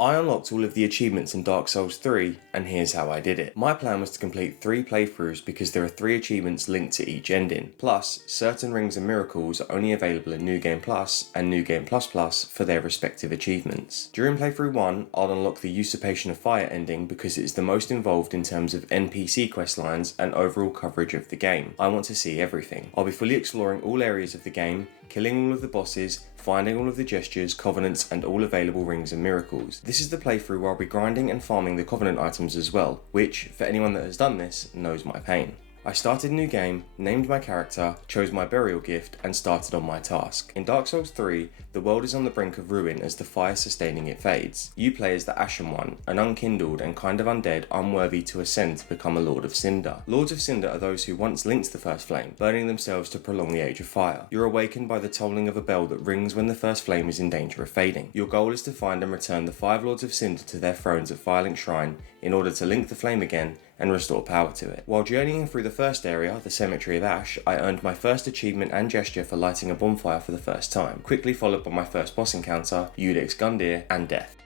I unlocked all of the achievements in Dark Souls 3, and here's how I did it. My plan was to complete 3 playthroughs because there are 3 achievements linked to each ending. Plus, certain rings and miracles are only available in New Game Plus and New Game Plus Plus for their respective achievements. During playthrough 1, I'll unlock the Usurpation of Fire ending because it is the most involved in terms of NPC questlines and overall coverage of the game. I want to see everything. I'll be fully exploring all areas of the game, killing all of the bosses, finding all of the gestures, covenants, and all available rings and miracles. This is the playthrough where I'll be grinding and farming the covenant items as well, which, for anyone that has done this, knows my pain. I started a new game, named my character, chose my burial gift, and started on my task. In Dark Souls 3, the world is on the brink of ruin as the fire sustaining it fades. You play as the Ashen One, an unkindled and kind of undead unworthy to ascend to become a Lord of Cinder. Lords of Cinder are those who once linked the first flame, burning themselves to prolong the Age of Fire. You're awakened by the tolling of a bell that rings when the first flame is in danger of fading. Your goal is to find and return the 5 Lords of Cinder to their thrones at Firelink Shrine in order to link the flame again and restore power to it. While journeying through the first area, the Cemetery of Ash, I earned my first achievement and gesture for lighting a bonfire for the first time, quickly followed by my first boss encounter, Iudex Gundyr, and death.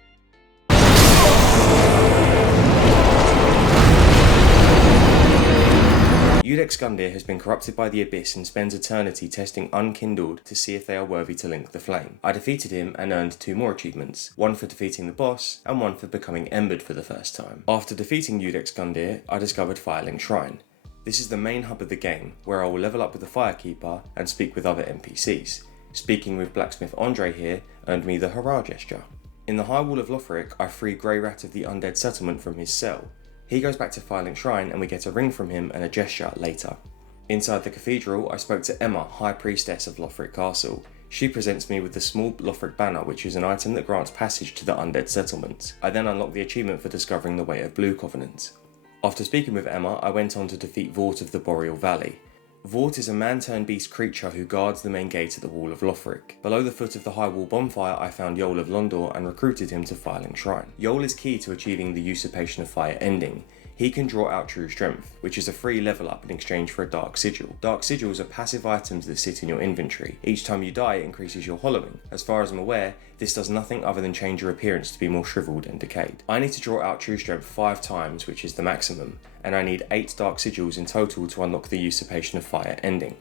Iudex Gundyr has been corrupted by the Abyss and spends eternity testing Unkindled to see if they are worthy to link the flame. I defeated him and earned 2 more achievements, one for defeating the boss and one for becoming embered for the first time. After defeating Iudex Gundyr, I discovered Firelink Shrine. This is the main hub of the game, where I will level up with the Firekeeper and speak with other NPCs. Speaking with Blacksmith Andre here earned me the Hurrah gesture. In the High Wall of Lothric, I free Grey Rat of the Undead Settlement from his cell. He goes back to Firelink Shrine and we get a ring from him and a gesture later. Inside the cathedral, I spoke to Emma, High Priestess of Lothric Castle. She presents me with the small Lothric banner, which is an item that grants passage to the Undead Settlement. I then unlock the achievement for discovering the Way of Blue Covenant. After speaking with Emma, I went on to defeat Vort of the Boreal Valley. Vort is a man-turned-beast creature who guards the main gate at the Wall of Lothric. Below the foot of the High Wall bonfire, I found Yoel of Londor and recruited him to Firelink Shrine. Yoel is key to achieving the Usurpation of Fire ending. He can draw out True Strength, which is a free level up in exchange for a Dark Sigil. Dark Sigils are passive items that sit in your inventory. Each time you die, it increases your hollowing. As far as I'm aware, this does nothing other than change your appearance to be more shriveled and decayed. I need to draw out True Strength 5 times, which is the maximum, and I need 8 Dark Sigils in total to unlock the Usurpation of Fire ending.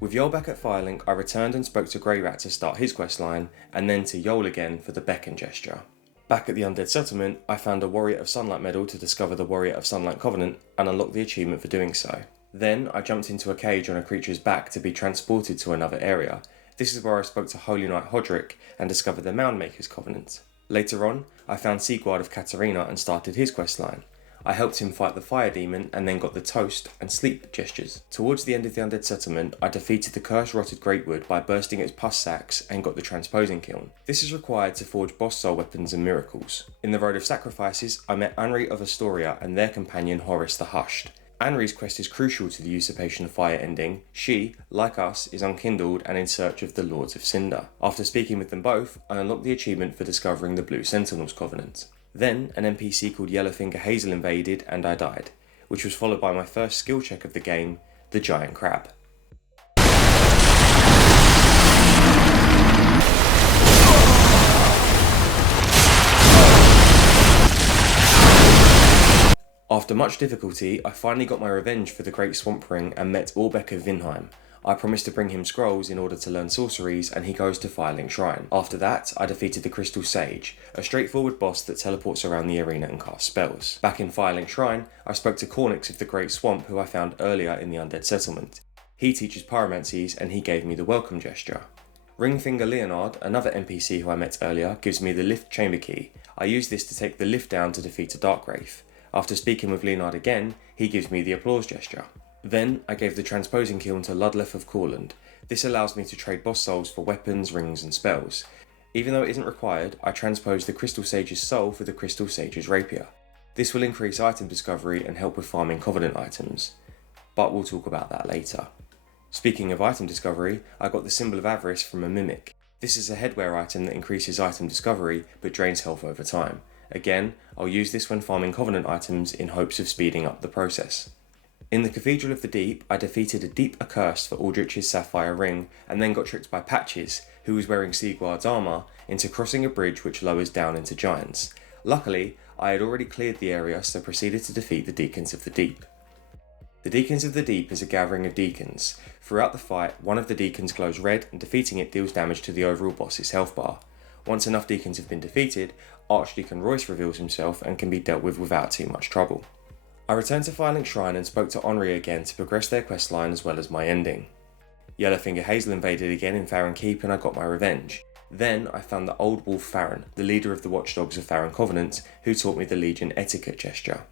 With Yoel back at Firelink, I returned and spoke to Grey Rat to start his questline, and then to Yoel again for the Beckon gesture. Back at the Undead Settlement, I found a Warrior of Sunlight medal to discover the Warrior of Sunlight Covenant and unlock the achievement for doing so. Then, I jumped into a cage on a creature's back to be transported to another area. This is where I spoke to Holy Knight Hodrick and discovered the Moundmaker's Covenant. Later on, I found Sigward of Katarina and started his questline. I helped him fight the Fire Demon and then got the Toast and Sleep gestures. Towards the end of the Undead Settlement, I defeated the Cursed Rotted Greatwood by bursting its pus sacks and got the Transposing Kiln. This is required to forge boss soul weapons and miracles. In the Road of Sacrifices, I met Anri of Astoria and their companion Horus the Hushed. Anri's quest is crucial to the Usurpation of Fire ending. She, like us, is unkindled and in search of the Lords of Cinder. After speaking with them both, I unlocked the achievement for discovering the Blue Sentinel's Covenant. Then, an NPC called Yellowfinger Hazel invaded and I died, which was followed by my first skill check of the game, the Giant Crab. After much difficulty, I finally got my revenge for the Great Swamp Ring and met Orbeck of Vinheim. I promised to bring him scrolls in order to learn sorceries and he goes to Firelink Shrine. After that, I defeated the Crystal Sage, a straightforward boss that teleports around the arena and casts spells. Back in Firelink Shrine, I spoke to Cornix of the Great Swamp who I found earlier in the Undead Settlement. He teaches pyromancies and he gave me the welcome gesture. Ringfinger Leonard, another NPC who I met earlier, gives me the lift chamber key. I use this to take the lift down to defeat a Dark Wraith. After speaking with Leonard again, he gives me the applause gesture. Then, I gave the Transposing Kiln to Ludleth of Courland. This allows me to trade boss souls for weapons, rings and spells. Even though it isn't required, I transpose the Crystal Sage's soul for the Crystal Sage's rapier. This will increase item discovery and help with farming Covenant items. But we'll talk about that later. Speaking of item discovery, I got the Symbol of Avarice from a Mimic. This is a headwear item that increases item discovery, but drains health over time. Again, I'll use this when farming Covenant items in hopes of speeding up the process. In the Cathedral of the Deep, I defeated a Deep Accursed for Aldrich's Sapphire Ring, and then got tricked by Patches, who was wearing Sigward's armour, into crossing a bridge which lowers down into giants. Luckily, I had already cleared the area, so proceeded to defeat the Deacons of the Deep. The Deacons of the Deep is a gathering of deacons. Throughout the fight, one of the deacons glows red, and defeating it deals damage to the overall boss's health bar. Once enough deacons have been defeated, Archdeacon Royce reveals himself and can be dealt with without too much trouble. I returned to Firelink Shrine and spoke to Henri again to progress their questline as well as my ending. Yellowfinger Hazel invaded again in Farron Keep and I got my revenge. Then I found the old wolf Farron, the leader of the watchdogs of Farron Covenant, who taught me the Legion etiquette gesture.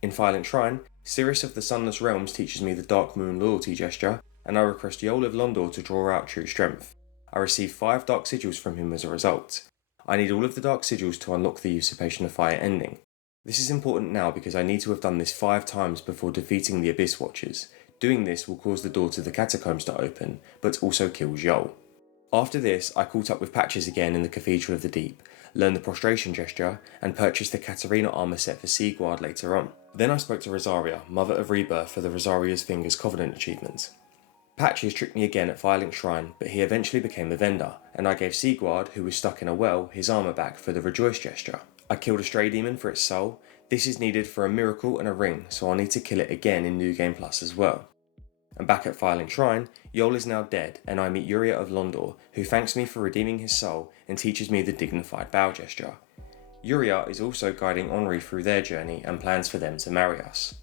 In Firelink Shrine, Sirius of the Sunless Realms teaches me the Dark Moon loyalty gesture, and I request Gael of Londor to draw out true strength. I receive 5 Dark Sigils from him as a result. I need all of the Dark Sigils to unlock the Usurpation of Fire ending. This is important now because I need to have done this 5 times before defeating the Abyss Watchers. Doing this will cause the door to the Catacombs to open, but also kills Gael. After this, I caught up with Patches again in the Cathedral of the Deep, learned the Prostration gesture, and purchased the Katarina armour set for Sigurd later on. Then I spoke to Rosaria, Mother of Rebirth, for the Rosaria's Fingers Covenant achievement. Patches tricked me again at Firelink Shrine, but he eventually became a vendor, and I gave Sigurd, who was stuck in a well, his armour back for the Rejoice gesture. I killed a stray demon for its soul. This is needed for a miracle and a ring, so I'll need to kill it again in New Game Plus as well. And back at Firelink Shrine, Gael is now dead, and I meet Yuria of Londor, who thanks me for redeeming his soul and teaches me the dignified bow gesture. Yuria is also guiding Henri through their journey and plans for them to marry us.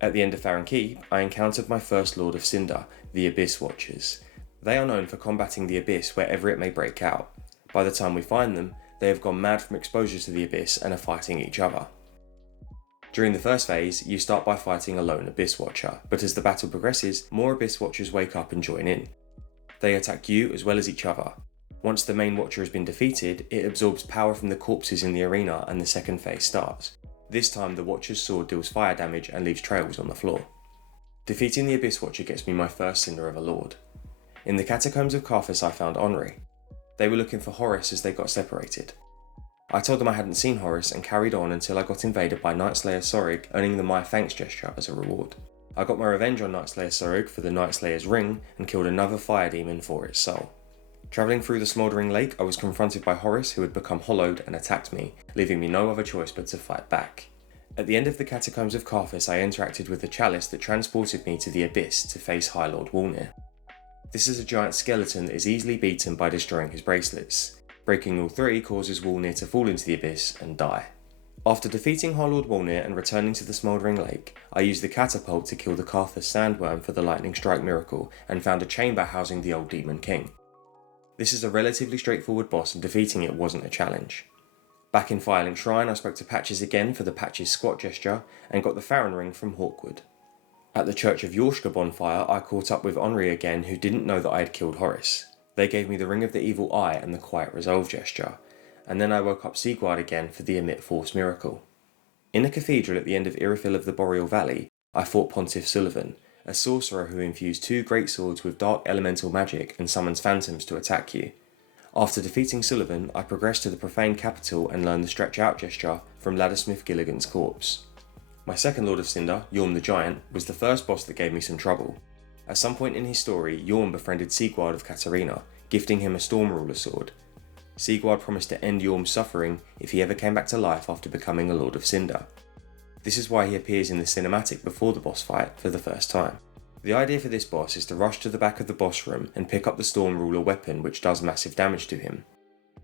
At the end of Farron Keep, I encountered my first Lord of Cinder, the Abyss Watchers. They are known for combating the Abyss wherever it may break out. By the time we find them, they have gone mad from exposure to the Abyss and are fighting each other. During the first phase, you start by fighting a lone Abyss Watcher, but as the battle progresses, more Abyss Watchers wake up and join in. They attack you as well as each other. Once the main Watcher has been defeated, it absorbs power from the corpses in the arena and the second phase starts. This time the Watcher's sword deals fire damage and leaves trails on the floor. Defeating the Abyss Watcher gets me my first Cinder of a Lord. In the Catacombs of Carthus I found Henri. They were looking for Horus as they got separated. I told them I hadn't seen Horus and carried on until I got invaded by Nightslayer Sorig, earning the My Thanks gesture as a reward. I got my revenge on Nightslayer Sorig for the Nightslayer's ring and killed another fire demon for its soul. Travelling through the Smouldering Lake, I was confronted by Horus, who had become hollowed and attacked me, leaving me no other choice but to fight back. At the end of the Catacombs of Carthus, I interacted with the chalice that transported me to the Abyss to face High Lord Wolnir. This is a giant skeleton that is easily beaten by destroying his bracelets. Breaking all 3 causes Wolnir to fall into the Abyss and die. After defeating High Lord Wolnir and returning to the Smouldering Lake, I used the catapult to kill the Carthus Sandworm for the Lightning Strike miracle and found a chamber housing the old Demon King. This is a relatively straightforward boss and defeating it wasn't a challenge. Back in Firelink Shrine, I spoke to Patches again for the Patches Squat gesture and got the Farron ring from Hawkwood. At the Church of Yorshka bonfire, I caught up with Henri again, who didn't know that I had killed Horus. They gave me the Ring of the Evil Eye and the Quiet Resolve gesture, and then I woke up Sigurd again for the Emit Force miracle. In a cathedral at the end of Irithyll of the Boreal Valley, I fought Pontiff Sullivan, a sorcerer who infused 2 great swords with dark elemental magic and summons phantoms to attack you. After defeating Sullivan, I progressed to the Profane Capital and learned the Stretch Out gesture from Laddersmith Gilligan's corpse. My second Lord of Cinder, Yorm the Giant, was the first boss that gave me some trouble. At some point in his story, Yorm befriended Sigurd of Katarina, gifting him a Storm Ruler sword. Sigurd promised to end Yorm's suffering if he ever came back to life after becoming a Lord of Cinder. This is why he appears in the cinematic before the boss fight for the first time. The idea for this boss is to rush to the back of the boss room and pick up the Storm Ruler weapon, which does massive damage to him.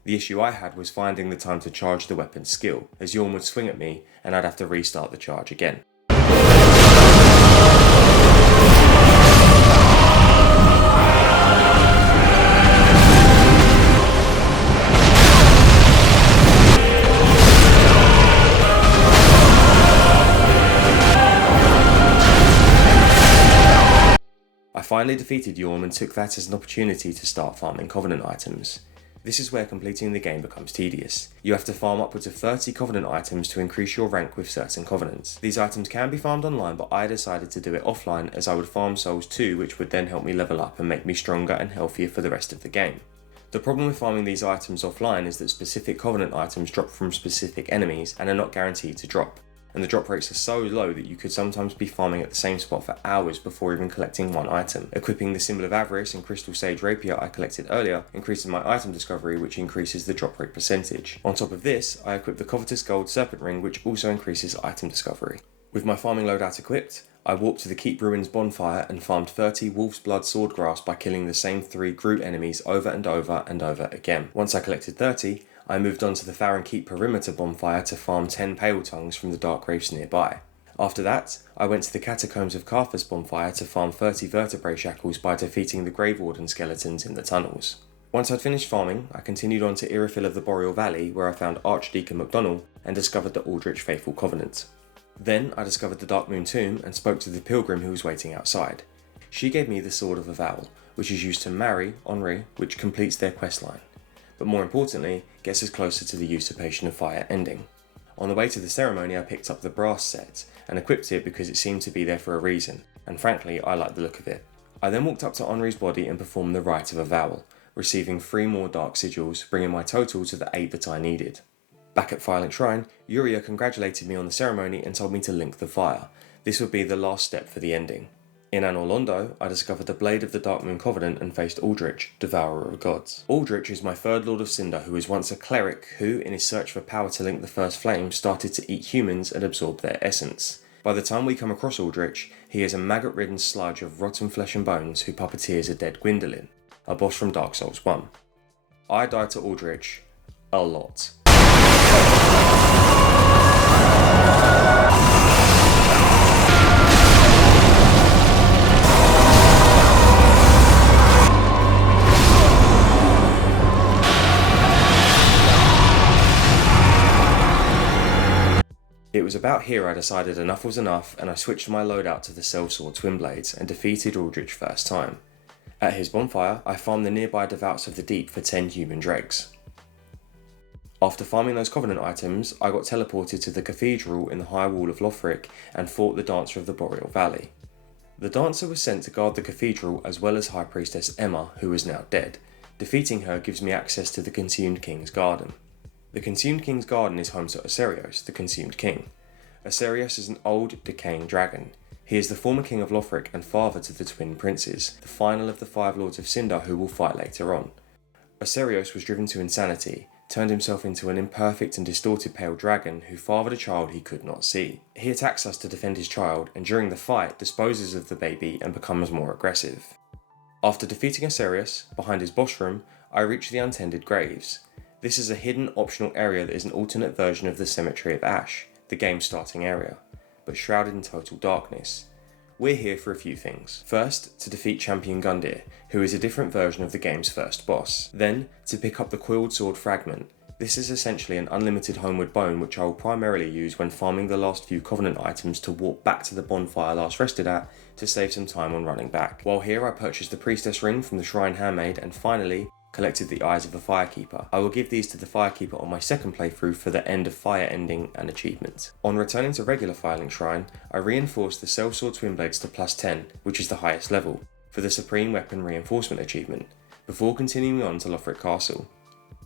The issue I had was finding the time to charge the weapon's skill, as Yorm would swing at me and I'd have to restart the charge again. I finally defeated Yorm and took that as an opportunity to start farming Covenant items. This is where completing the game becomes tedious. You have to farm upwards of 30 Covenant items to increase your rank with certain Covenants. These items can be farmed online, but I decided to do it offline as I would farm souls too, which would then help me level up and make me stronger and healthier for the rest of the game. The problem with farming these items offline is that specific Covenant items drop from specific enemies and are not guaranteed to drop. and the drop rates are so low that you could sometimes be farming at the same spot for hours before even collecting one item. Equipping the Symbol of Avarice and Crystal Sage Rapier I collected earlier increases my item discovery, which increases the drop rate percentage. On top of this, I equipped the Covetous Gold Serpent Ring, which also increases item discovery. With my farming loadout equipped, I walked to the Keep Ruins bonfire and farmed 30 Wolf's Blood Swordgrass by killing the same 3 group enemies over and over and over again. Once I collected 30, I moved on to the Farron Keep perimeter bonfire to farm 10 Pale Tongues from the dark graves nearby. After that, I went to the Catacombs of Irithyll bonfire to farm 30 vertebrae shackles by defeating the Grave Warden skeletons in the tunnels. Once I'd finished farming, I continued on to Irithyll of the Boreal Valley, where I found Archdeacon MacDonald and discovered the Aldrich Faithful Covenant. Then I discovered the Dark Moon Tomb and spoke to the pilgrim who was waiting outside. She gave me the Sword of Avowal, which is used to marry Henri, which completes their questline, but more importantly, gets us closer to the Usurpation of Fire ending. On the way to the ceremony, I picked up the brass set and equipped it because it seemed to be there for a reason, and frankly, I liked the look of it. I then walked up to Henri's body and performed the Rite of Avowal, receiving 3 more dark sigils, bringing my total to the 8 that I needed. Back at Firelink Shrine, Yuria congratulated me on the ceremony and told me to link the fire. This would be the last step for the ending. In Anor Londo, I discovered the Blade of the Dark Moon Covenant and faced Aldrich, Devourer of Gods. Aldrich is my third Lord of Cinder, who was once a cleric who, in his search for power to link the First Flame, started to eat humans and absorb their essence. By the time we come across Aldrich, he is a maggot-ridden sludge of rotten flesh and bones who puppeteers a dead Gwyndolin, a boss from Dark Souls 1. I died to Aldrich a lot. It was about here I decided enough was enough, and I switched my loadout to the Sellsword Twin Blades and defeated Aldrich first time. At his bonfire, I farmed the nearby Devouts of the Deep for 10 human dregs. After farming those Covenant items, I got teleported to the Cathedral in the High Wall of Lothric and fought the Dancer of the Boreal Valley. The Dancer was sent to guard the Cathedral as well as High Priestess Emma, who is now dead. Defeating her gives me access to the Consumed King's Garden. The Consumed King's Garden is home to Oserios, the Consumed King. Oserios is an old, decaying dragon. He is the former king of Lothric and father to the twin princes, the final of the 5 Lords of Cinder who will fight later on. Oserios was driven to insanity, turned himself into an imperfect and distorted pale dragon who fathered a child he could not see. He attacks us to defend his child, and during the fight disposes of the baby and becomes more aggressive. After defeating Oserios, behind his boss room, I reach the Untended Graves. This is a hidden optional area that is an alternate version of the Cemetery of Ash, the game's starting area, but shrouded in total darkness. We're here for a few things. First, to defeat Champion Gundyr, who is a different version of the game's first boss. Then, to pick up the Coiled Sword Fragment. This is essentially an unlimited homeward bone which I will primarily use when farming the last few Covenant items to walk back to the bonfire last rested at to save some time on running back. While here I purchased the Priestess Ring from the Shrine Handmaid and finally collected the Eyes of the Firekeeper. I will give these to the Firekeeper on my second playthrough for the End of Fire ending and achievement. On returning to regular Firelink Shrine, I reinforced the Sellsword Twin Blades to +10, which is the highest level, for the Supreme Weapon Reinforcement achievement, before continuing on to Lothric Castle.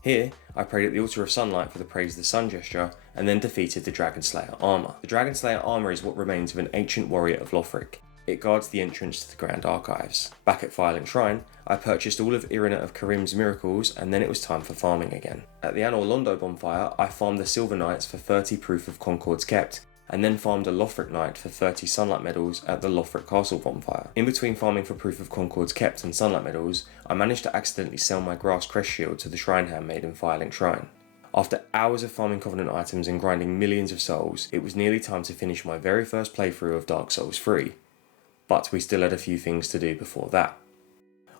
Here, I prayed at the Altar of Sunlight for the Praise the Sun gesture, and then defeated the Dragon Slayer armour. The Dragon Slayer armour is what remains of an ancient warrior of Lothric. It guards the entrance to the Grand Archives. Back at Firelink Shrine, I purchased all of Irina of Karim's miracles, and then it was time for farming again. At the Anor Londo bonfire, I farmed the Silver Knights for 30 Proof of Concords kept, and then farmed a Lothric Knight for 30 Sunlight medals at the Lothric Castle bonfire. In between farming for Proof of Concords kept and Sunlight medals, I managed to accidentally sell my Grass Crest Shield to the Shrine Handmaid in Firelink Shrine. After hours of farming Covenant items and grinding millions of souls, it was nearly time to finish my very first playthrough of Dark Souls 3. But we still had a few things to do before that.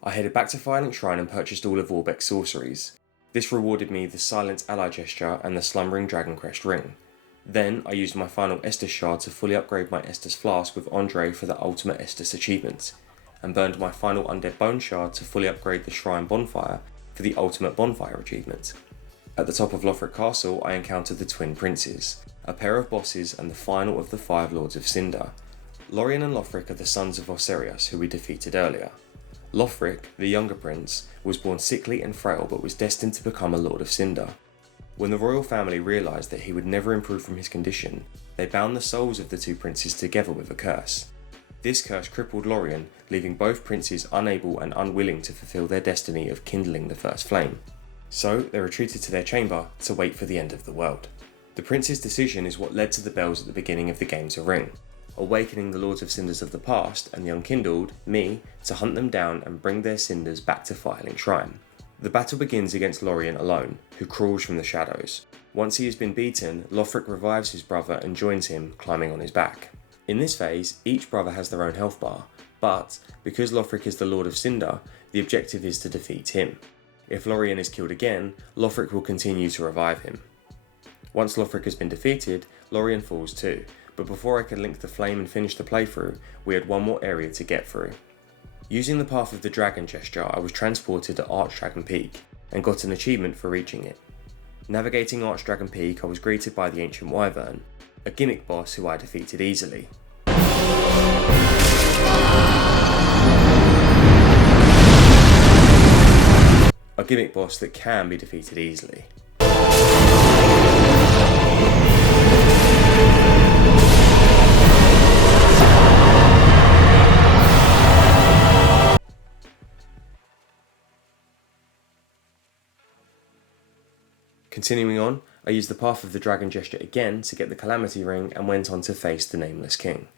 I headed back to Firelink Shrine and purchased all of Vorbeck's sorceries. This rewarded me the Silent Ally gesture and the Slumbering Dragon Crest ring. Then I used my final Estus shard to fully upgrade my Estus flask with Andre for the ultimate Estus achievement, and burned my final Undead Bone shard to fully upgrade the Shrine Bonfire for the ultimate Bonfire achievement. At the top of Lothric Castle I encountered the Twin Princes, a pair of bosses and the final of the 5 Lords of Cinder. Lorien and Lothric are the sons of Oserios, who we defeated earlier. Lothric, the younger prince, was born sickly and frail but was destined to become a Lord of Cinder. When the royal family realised that he would never improve from his condition, they bound the souls of the two princes together with a curse. This curse crippled Lorien, leaving both princes unable and unwilling to fulfil their destiny of kindling the first flame. So they retreated to their chamber to wait for the end of the world. The prince's decision is what led to the bells at the beginning of the game to ring, awakening the Lords of Cinders of the past and the unkindled, me, to hunt them down and bring their cinders back to Firelink Shrine. The battle begins against Lorien alone, who crawls from the shadows. Once he has been beaten, Lothric revives his brother and joins him, climbing on his back. In this phase, each brother has their own health bar, but because Lothric is the Lord of Cinder, the objective is to defeat him. If Lorien is killed again, Lothric will continue to revive him. Once Lothric has been defeated, Lorien falls too, but before I could link the flame and finish the playthrough, we had one more area to get through. Using the Path of the Dragon gesture, I was transported to Archdragon Peak, and got an achievement for reaching it. Navigating Archdragon Peak, I was greeted by the Ancient Wyvern, a gimmick boss who I defeated easily. A gimmick boss that can be defeated easily. Continuing on, I used the Path of the Dragon gesture again to get the Calamity Ring and went on to face the Nameless King.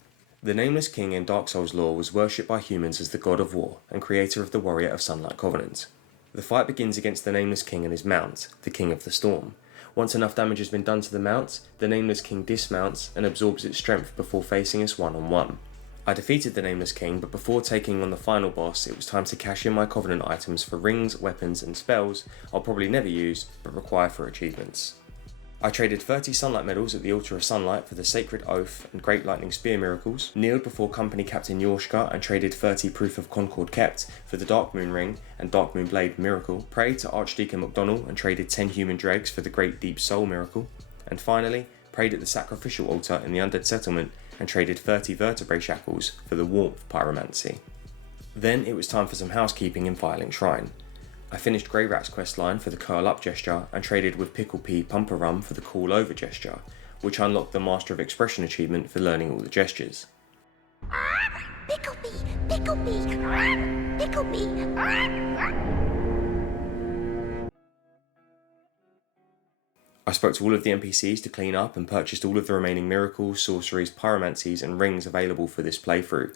The Nameless King in Dark Souls lore was worshipped by humans as the god of war and creator of the Warrior of Sunlight Covenant. The fight begins against the Nameless King and his mount, the King of the Storm. Once enough damage has been done to the mount, the Nameless King dismounts and absorbs its strength before facing us one-on-one. I defeated the Nameless King, but before taking on the final boss, it was time to cash in my Covenant items for rings, weapons and spells I'll probably never use, but require for achievements. I traded 30 Sunlight medals at the Altar of Sunlight for the Sacred Oath and Great Lightning Spear miracles, kneeled before Company Captain Yorshka and traded 30 Proof of Concord Kept for the Dark Moon Ring and Dark Moon Blade miracle, prayed to Archdeacon MacDonald and traded 10 Human Dregs for the Great Deep Soul miracle, and finally, prayed at the Sacrificial Altar in the Undead Settlement and traded 30 Vertebrae Shackles for the Warmth Pyromancy. Then it was time for some housekeeping in Firelink Shrine. I finished Grey Rat's questline for the Curl Up gesture and traded with Pickle Pea Pumper Rum for the Call Over gesture, which unlocked the Master of Expression achievement for learning all the gestures. Pickle Pea, Pickle Pea, Pickle Pea. I spoke to all of the NPCs to clean up and purchased all of the remaining miracles, sorceries, pyromancies and rings available for this playthrough.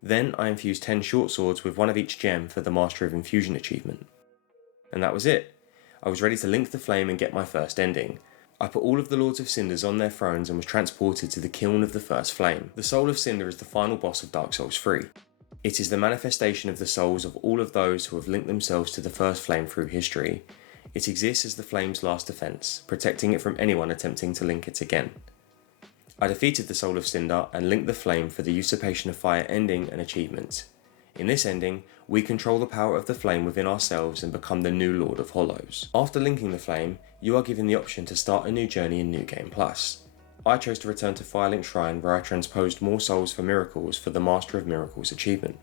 Then I infused 10 short swords with one of each gem for the Master of Infusion achievement. And that was it. I was ready to link the flame and get my first ending. I put all of the Lords of Cinders on their thrones and was transported to the Kiln of the First Flame. The Soul of Cinder is the final boss of Dark Souls 3. It is the manifestation of the souls of all of those who have linked themselves to the First Flame through history. It exists as the flame's last defense, protecting it from anyone attempting to link it again. I defeated the Soul of Cinder and linked the flame for the Usurpation of Fire ending and achievement. In this ending, we control the power of the flame within ourselves and become the new Lord of Hollows. After linking the flame, you are given the option to start a new journey in New Game Plus. I chose to return to Firelink Shrine where I transposed more souls for miracles for the Master of Miracles achievement.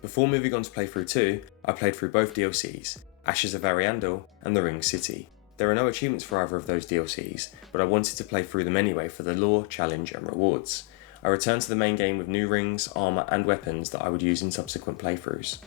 Before moving on to playthrough 2, I played through both DLCs, Ashes of Ariandel and The Ring City. There are no achievements for either of those DLCs, but I wanted to play through them anyway for the lore, challenge and rewards. I returned to the main game with new rings, armour and weapons that I would use in subsequent playthroughs.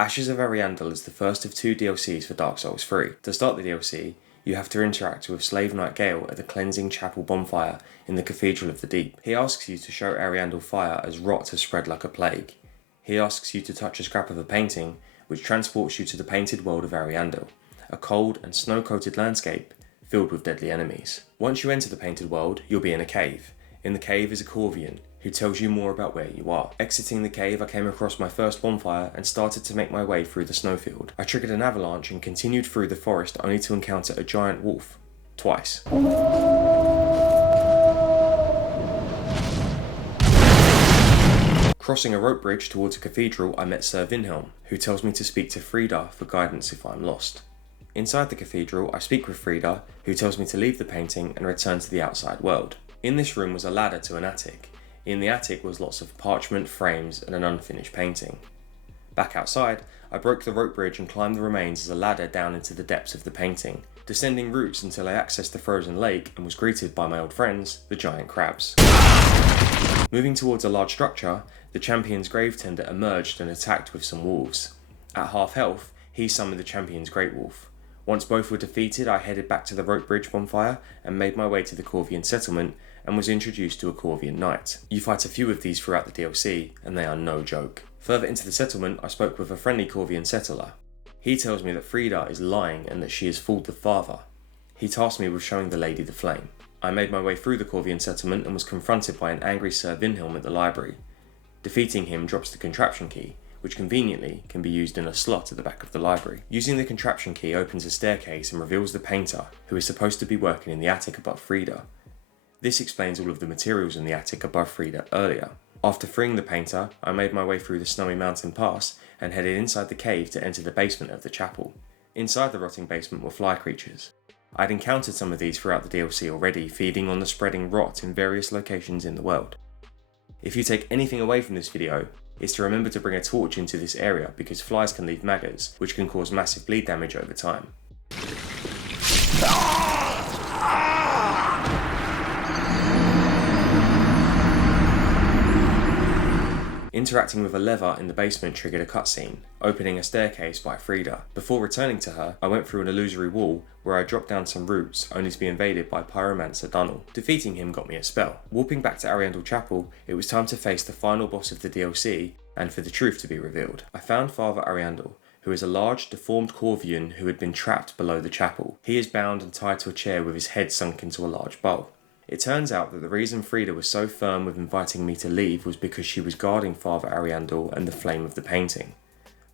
Ashes of Ariandel is the first of 2 DLCs for Dark Souls 3. To start the DLC, you have to interact with Slave Knight Gael at the Cleansing Chapel bonfire in the Cathedral of the Deep. He asks you to show Ariandel fire as rot has spread like a plague. He asks you to touch a scrap of a painting, which transports you to the painted world of Ariandel, a cold and snow-coated landscape filled with deadly enemies. Once you enter the painted world, you'll be in a cave. In the cave is a Corvian, who tells you more about where you are. Exiting the cave, I came across my first bonfire and started to make my way through the snowfield. I triggered an avalanche and continued through the forest only to encounter a giant wolf. Twice. Crossing a rope bridge towards a cathedral, I met Sir Vinhelm, who tells me to speak to Friede for guidance if I'm lost. Inside the cathedral, I speak with Friede, who tells me to leave the painting and return to the outside world. In this room was a ladder to an attic. In the attic was lots of parchment, frames and an unfinished painting. Back outside, I broke the rope bridge and climbed the remains as a ladder down into the depths of the painting. descending routes until I accessed the frozen lake and was greeted by my old friends, the giant crabs. Moving towards a large structure, the champion's grave tender emerged and attacked with some wolves. At half health, he summoned the champion's great wolf. Once both were defeated, I headed back to the rope bridge bonfire and made my way to the Corvian settlement and was introduced to a Corvian knight. You fight a few of these throughout the DLC, and they are no joke. Further into the settlement, I spoke with a friendly Corvian settler. He tells me that Friede is lying and that she has fooled the father. He tasked me with showing the lady the flame. I made my way through the Corvian settlement and was confronted by an angry Sir Vinhelm at the library. Defeating him drops the contraption key, which conveniently can be used in a slot at the back of the library. Using the contraption key opens a staircase and reveals the painter, who is supposed to be working in the attic above Friede. This explains all of the materials in the attic above Friede earlier. After freeing the painter, I made my way through the snowy mountain pass and headed inside the cave to enter the basement of the chapel. Inside the rotting basement were fly creatures. I'd encountered some of these throughout the DLC already, feeding on the spreading rot in various locations in the world. If you take anything away from this video, it's to remember to bring a torch into this area because flies can leave maggots, which can cause massive bleed damage over time. Interacting with a lever in the basement triggered a cutscene, opening a staircase by Friede. Before returning to her, I went through an illusory wall where I dropped down some roots only to be invaded by Pyromancer Dunnel. Defeating him got me a spell. Warping back to Ariandel Chapel, it was time to face the final boss of the DLC and for the truth to be revealed. I found Father Ariandel, who is a large, deformed Corvian who had been trapped below the chapel. He is bound and tied to a chair with his head sunk into a large bowl. It turns out that the reason Friede was so firm with inviting me to leave was because she was guarding Father Ariandel and the flame of the painting.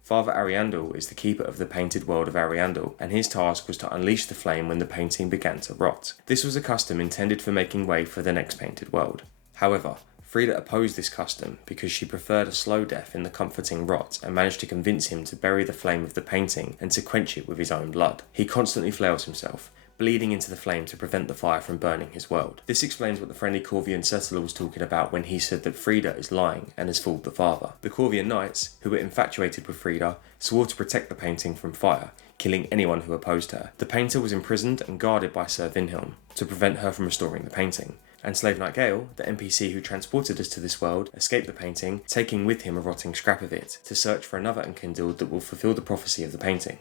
Father Ariandel is the keeper of the painted world of Ariandel, and his task was to unleash the flame when the painting began to rot. This was a custom intended for making way for the next painted world. However, Friede opposed this custom because she preferred a slow death in the comforting rot and managed to convince him to bury the flame of the painting and to quench it with his own blood. He constantly flails himself, bleeding into the flame to prevent the fire from burning his world. This explains what the friendly Corvian settler was talking about when he said that Friede is lying and has fooled the father. The Corvian knights, who were infatuated with Friede, swore to protect the painting from fire, killing anyone who opposed her. The painter was imprisoned and guarded by Sir Vinhelm to prevent her from restoring the painting. And Slave Knight Gael, the NPC who transported us to this world, escaped the painting, taking with him a rotting scrap of it, to search for another unkindled that will fulfill the prophecy of the painting.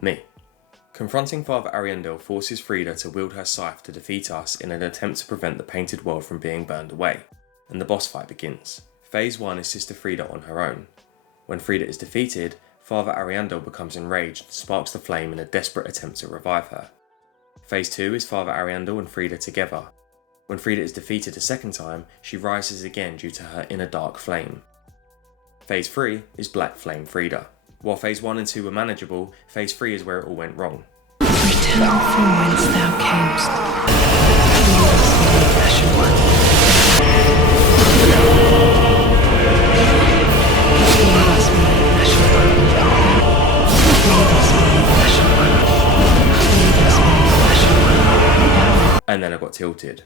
Me. Confronting Father Ariandel forces Friede to wield her scythe to defeat us in an attempt to prevent the painted world from being burned away, and the boss fight begins. Phase 1 is Sister Friede on her own. When Friede is defeated, Father Ariandel becomes enraged and sparks the flame in a desperate attempt to revive her. Phase 2 is Father Ariandel and Friede together. When Friede is defeated a second time, she rises again due to her inner dark flame. Phase 3 is Black Flame Friede. While Phase 1 and 2 were manageable, Phase 3 is where it all went wrong. Return from whence thou camest. Ashen one. And then I got tilted.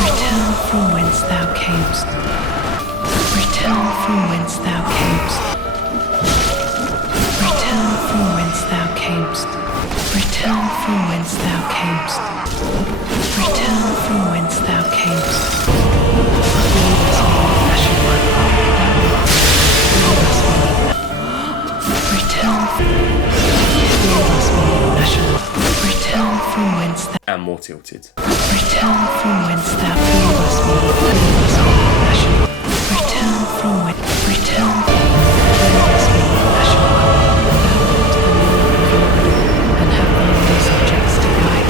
Return from whence thou camest. Return from whence thou camest. Return from whence thou camest. Return from whence thou camest. Return from whence thou camest. Return from whence thou And more tilted. Return from whence thou camest. Return from whence return and have thy subjects to guide.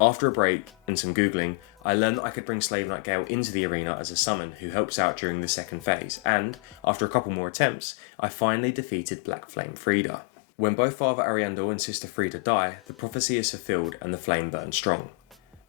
After a break and some googling, I learned that I could bring Slave Knight Gael into the arena as a summon who helps out during the second phase, and, after a couple more attempts, I finally defeated Black Flame Friede. When both Father Ariandel and Sister Friede die, the prophecy is fulfilled and the flame burns strong.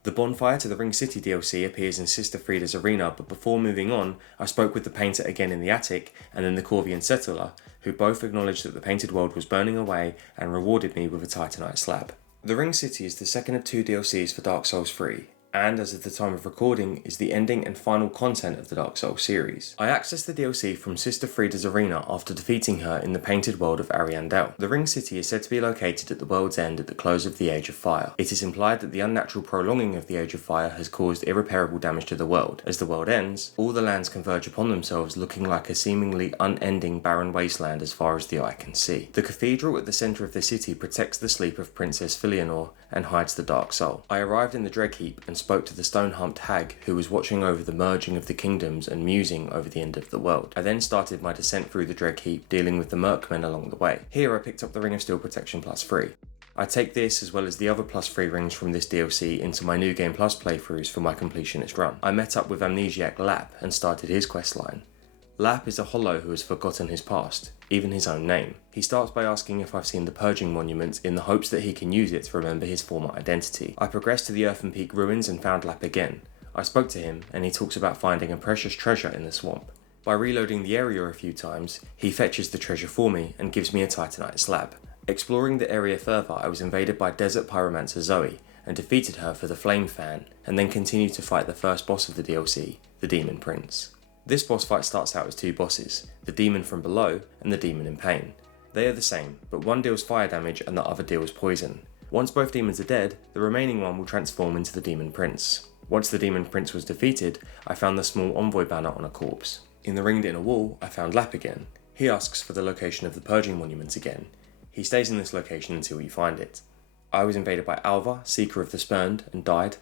The bonfire to the Ring City DLC appears in Sister Friede's arena, but before moving on, I spoke with the painter again in the attic and then the Corvian settler, who both acknowledged that the painted world was burning away and rewarded me with a Titanite slab. The Ring City is the second of 2 DLCs for Dark Souls 3. and as of the time of recording is the ending and final content of the Dark Souls series. I accessed the DLC from Sister Friede's arena after defeating her in the painted world of Ariandel. The Ring City is said to be located at the world's end at the close of the Age of Fire. It is implied that the unnatural prolonging of the Age of Fire has caused irreparable damage to the world. As the world ends, all the lands converge upon themselves, looking like a seemingly unending barren wasteland as far as the eye can see. The cathedral at the centre of the city protects the sleep of Princess Filianore and hides the Dark Soul. I arrived in the Dreadkeep and spoke to the stone-humped hag who was watching over the merging of the kingdoms and musing over the end of the world. I then started my descent through the Dreadkeep, dealing with the Mercmen along the way. Here I picked up the Ring of Steel Protection +3. I take this as well as the other +3 rings from this DLC into my New Game Plus playthroughs for my completionist run. I met up with Amnesiac Lap and started his questline. Lap is a hollow who has forgotten his past, even his own name. He starts by asking if I've seen the Purging Monument in the hopes that he can use it to remember his former identity. I progressed to the Earthen Peak ruins and found Lap again. I spoke to him and he talks about finding a precious treasure in the swamp. By reloading the area a few times, he fetches the treasure for me and gives me a Titanite slab. Exploring the area further, I was invaded by Desert Pyromancer Zoe and defeated her for the Flame Fan, and then continued to fight the first boss of the DLC, the Demon Prince. This boss fight starts out as two bosses, the demon from below and the demon in pain. They are the same, but one deals fire damage and the other deals poison. Once both demons are dead, the remaining one will transform into the Demon Prince. Once the Demon Prince was defeated, I found the small envoy banner on a corpse. In the ringed inner wall, I found Lap again. He asks for the location of the Purging Monument again. He stays in this location until you find it. I was invaded by Alva, Seeker of the Spurned, and died.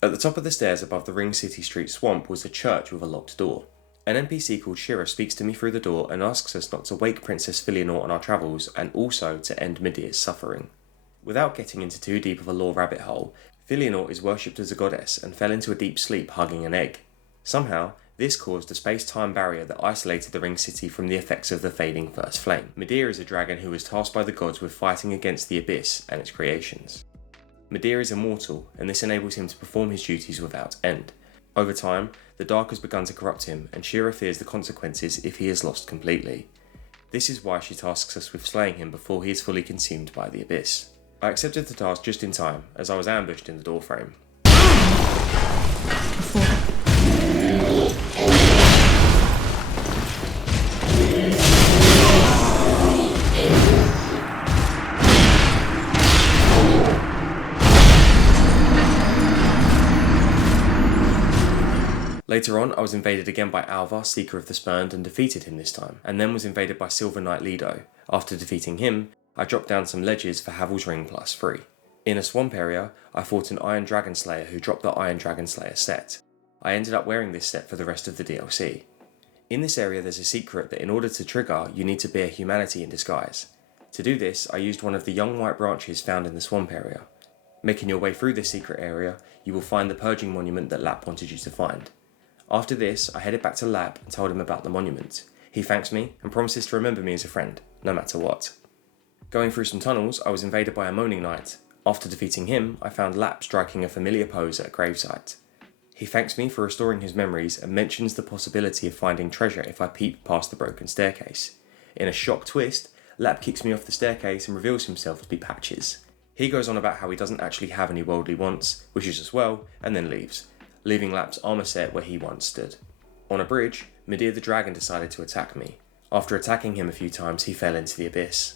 At the top of the stairs above the Ring City Street swamp was a church with a locked door. An NPC called Shira speaks to me through the door and asks us not to wake Princess Filianore on our travels and also to end Midir's suffering. Without getting into too deep of a lore rabbit hole, Filianore is worshipped as a goddess and fell into a deep sleep hugging an egg. Somehow, this caused a space-time barrier that isolated the Ring City from the effects of the fading First Flame. Midir is a dragon who was tasked by the gods with fighting against the Abyss and its creations. Midir is immortal, and this enables him to perform his duties without end. Over time, the Dark has begun to corrupt him, and Shira fears the consequences if he is lost completely. This is why she tasks us with slaying him before he is fully consumed by the Abyss. I accepted the task just in time, as I was ambushed in the doorframe. Later on, I was invaded again by Alvar, Seeker of the Spurned, and defeated him this time, and then was invaded by Silver Knight Lido. After defeating him, I dropped down some ledges for Havel's Ring +3. In a swamp area, I fought an Iron Dragon Slayer who dropped the Iron Dragon Slayer set. I ended up wearing this set for the rest of the DLC. In this area there's a secret that in order to trigger, you need to bear humanity in disguise. To do this, I used one of the young white branches found in the swamp area. Making your way through this secret area, you will find the Purging Monument that Lap wanted you to find. After this, I headed back to Lap and told him about the monument. He thanks me and promises to remember me as a friend, no matter what. Going through some tunnels, I was invaded by a Moaning Knight. After defeating him, I found Lap striking a familiar pose at a gravesite. He thanks me for restoring his memories and mentions the possibility of finding treasure if I peep past the broken staircase. In a shock twist, Lap kicks me off the staircase and reveals himself to be Patches. He goes on about how he doesn't actually have any worldly wants, wishes us well, and then leaves, leaving Lap's armour set where he once stood. On a bridge, Midir the Dragon decided to attack me. After attacking him a few times, he fell into the abyss.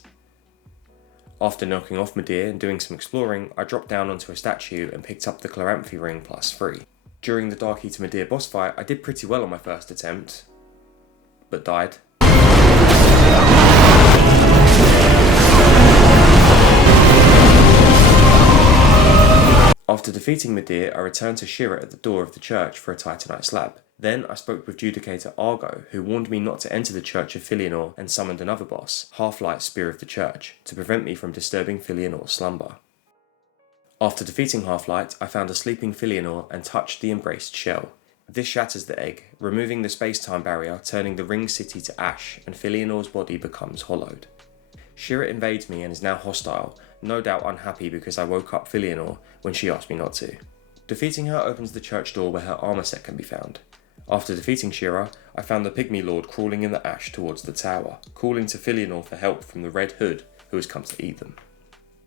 After knocking off Midir and doing some exploring, I dropped down onto a statue and picked up the Chloranthy Ring +3. During the Dark Eater Midir boss fight, I did pretty well on my first attempt, but died. After defeating Midir, I returned to Shira at the door of the church for a Titanite slab. Then I spoke with Judicator Argo, who warned me not to enter the Church of Filianore and summoned another boss, Halflight Spear of the Church, to prevent me from disturbing Filianore's slumber. After defeating Halflight, I found a sleeping Filianore and touched the embraced shell. This shatters the egg, removing the space-time barrier, turning the Ring City to ash, and Filianore's body becomes hollowed. Shira invades me and is now hostile, no doubt unhappy because I woke up Filianore when she asked me not to. Defeating her opens the church door where her armour set can be found. After defeating Shira, I found the Pygmy Lord crawling in the ash towards the tower, calling to Filianore for help from the Red Hood who has come to eat them.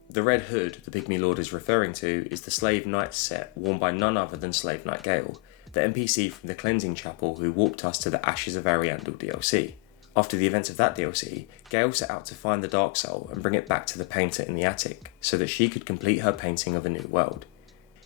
The red hood the Pygmy Lord is referring to is the Slave Knight set worn by none other than Slave Knight Gael, the NPC from the Cleansing Chapel who warped us to the Ashes of Ariandel DLC. After the events of that DLC, Gael set out to find the Dark Soul and bring it back to the painter in the attic, so that she could complete her painting of a new world.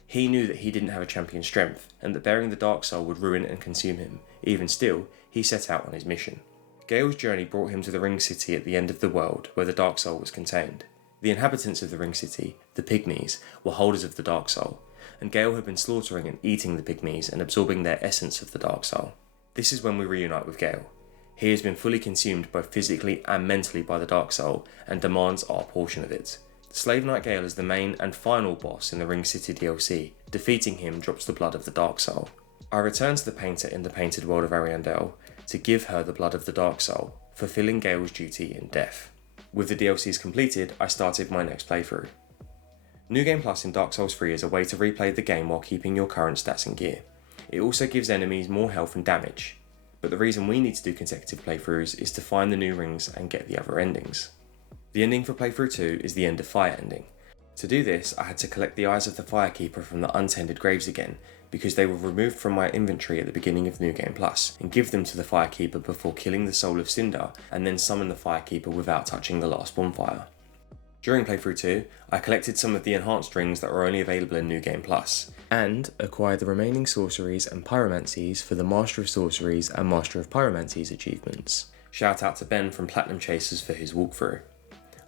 He knew that he didn't have a champion strength, and that bearing the Dark Soul would ruin and consume him. Even still, he set out on his mission. Gael's journey brought him to the Ring City at the end of the world, where the Dark Soul was contained. The inhabitants of the Ring City, the Pygmies, were holders of the Dark Soul, and Gael had been slaughtering and eating the Pygmies and absorbing their essence of the Dark Soul. This is when we reunite with Gael. He has been fully consumed both physically and mentally by the Dark Soul, and demands our portion of it. Slave Knight Gael is the main and final boss in the Ring City DLC. Defeating him drops the blood of the Dark Soul. I return to the painter in the painted world of Ariandel to give her the blood of the Dark Soul, fulfilling Gael's duty in death. With the DLCs completed, I started my next playthrough. New Game Plus in Dark Souls 3 is a way to replay the game while keeping your current stats and gear. It also gives enemies more health and damage, but the reason we need to do consecutive playthroughs is to find the new rings and get the other endings. The ending for playthrough 2 is the End of Fire ending. To do this, I had to collect the Eyes of the Firekeeper from the untended graves again, because they were removed from my inventory at the beginning of New Game Plus, and give them to the Firekeeper before killing the Soul of Cinder, and then summon the Firekeeper without touching the last bonfire. During playthrough 2, I collected some of the enhanced rings that were only available in New Game Plus, and acquired the remaining sorceries and pyromancies for the Master of Sorceries and Master of Pyromancies achievements. Shout out to Ben from Platinum Chasers for his walkthrough.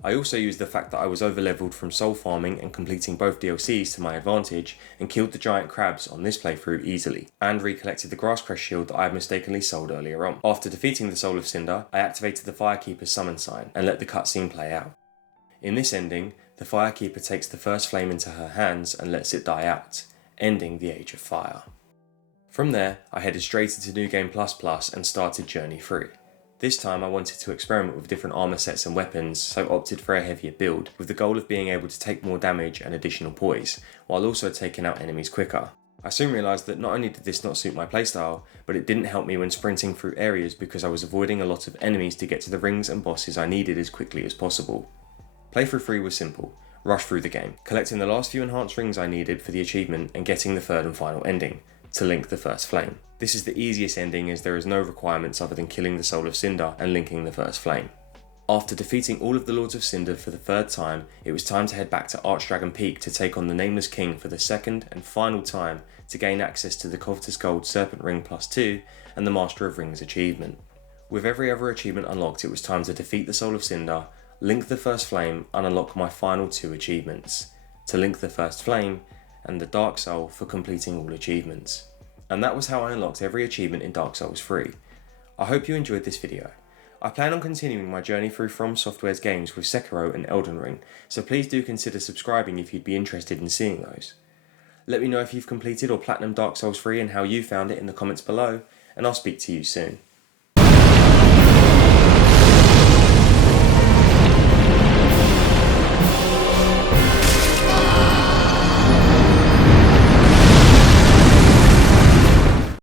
I also used the fact that I was overleveled from soul farming and completing both DLCs to my advantage, and killed the giant crabs on this playthrough easily, and recollected the Grasscrest shield that I had mistakenly sold earlier on. After defeating the Soul of Cinder, I activated the Firekeeper's summon sign and let the cutscene play out. In this ending, the Firekeeper takes the first flame into her hands and lets it die out, ending the Age of Fire. From there, I headed straight into New Game Plus and started Journey 3. This time I wanted to experiment with different armour sets and weapons, so opted for a heavier build, with the goal of being able to take more damage and additional poise, while also taking out enemies quicker. I soon realised that not only did this not suit my playstyle, but it didn't help me when sprinting through areas because I was avoiding a lot of enemies to get to the rings and bosses I needed as quickly as possible. Playthrough 3 was simple. Rush through the game, collecting the last few enhanced rings I needed for the achievement and getting the third and final ending, to link the first flame. This is the easiest ending as there is no requirements other than killing the Soul of Cinder and linking the first flame. After defeating all of the Lords of Cinder for the third time, it was time to head back to Archdragon Peak to take on the Nameless King for the second and final time to gain access to the Covetous Gold Serpent Ring +2 and the Master of Rings achievement. With every other achievement unlocked, it was time to defeat the Soul of Cinder, link the first flame and unlock my final 2 achievements, to link the first flame and the Dark Soul for completing all achievements. And that was how I unlocked every achievement in Dark Souls 3. I hope you enjoyed this video. I plan on continuing my journey through From Software's games with Sekiro and Elden Ring, so please do consider subscribing if you'd be interested in seeing those. Let me know if you've completed or platinumed Dark Souls 3 and how you found it in the comments below, and I'll speak to you soon.